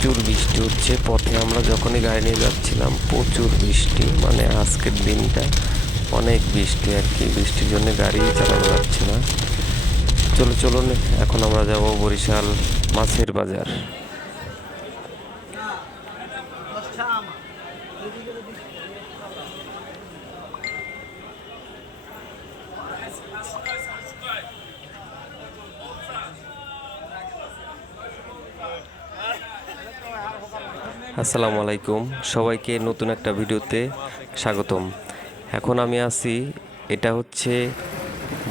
প্রচুর বৃষ্টি হচ্ছে। পথে আমরা যখনই গাড়ি নিয়ে যাচ্ছিলাম প্রচুর বৃষ্টি, মানে আজকের দিনটা অনেক বৃষ্টি আর কি। বৃষ্টির জন্য গাড়ি চালানো যাচ্ছে না। চলুন এখন আমরা যাব বরিশাল মাছের বাজার। আসসালামু আলাইকুম, সবাইকে নতুন একটা ভিডিওতে স্বাগতম। এখন আমি আছি, এটা হচ্ছে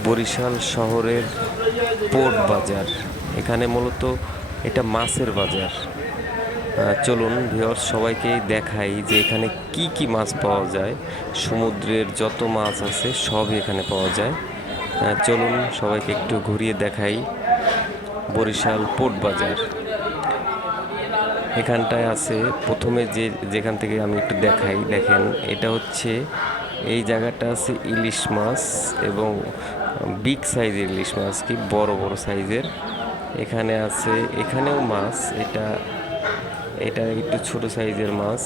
বরিশাল শহরের পোর্ট বাজার। এখানে মূলত এটা মাছের বাজার। চলুন ভিউয়ার্স, সবাইকে দেখাই যে এখানে কি কি মাছ পাওয়া যায়। সমুদ্রের যত মাছ আছে সবই এখানে পাওয়া যায়। চলুন সবাইকে একটু ঘুরিয়ে দেখাই বরিশাল পোর্ট বাজার। এখানটায় আছে প্রথমে যেখান থেকে আমি একটু দেখাই, দেখেন এটা হচ্ছে এই জায়গাটা আছে ইলিশ মাছ, এবং বিগ সাইজের ইলিশ মাছ, কি বড় বড় সাইজের। এখানে আছে, এখানেও মাছ, এটা একটু ছোট সাইজের মাছ।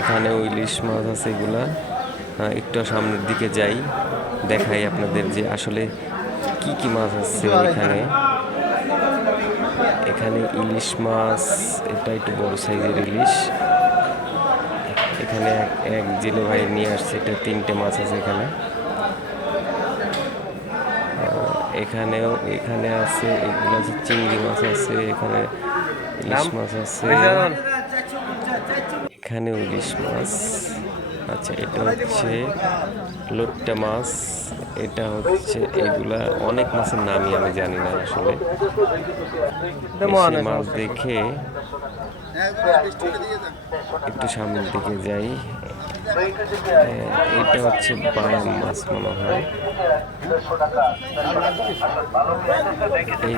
এখানেও ইলিশ মাছ আছে এগুলা। একটু সামনের দিকে যাই, দেখাই আপনাদের যে আসলে কি কি মাছ আছে এখানে। এখানে ইলিশ মাছ, এটা একটু বড় সাইজের ইলিশ। এখানে এক জেলে ভাই নিয়ে আসছে, এটা 3টে মাছ আছে এখানে। এখানে আছে, এগুলো আছে চিংড়ি মাছ আছে, এখানে ইলিশ মাছ আছে, এখানেও ইলিশ মাছ। আচ্ছা, এটা হচ্ছে লোট্টা মাছ, এটা হচ্ছে, এগুলা অনেক মাছের নামই আমি জানি না আসলে। মাছ দেখে একটু সামনের দিকে যাই। এটা হচ্ছে বায়াম মাছ মনে হয়। এই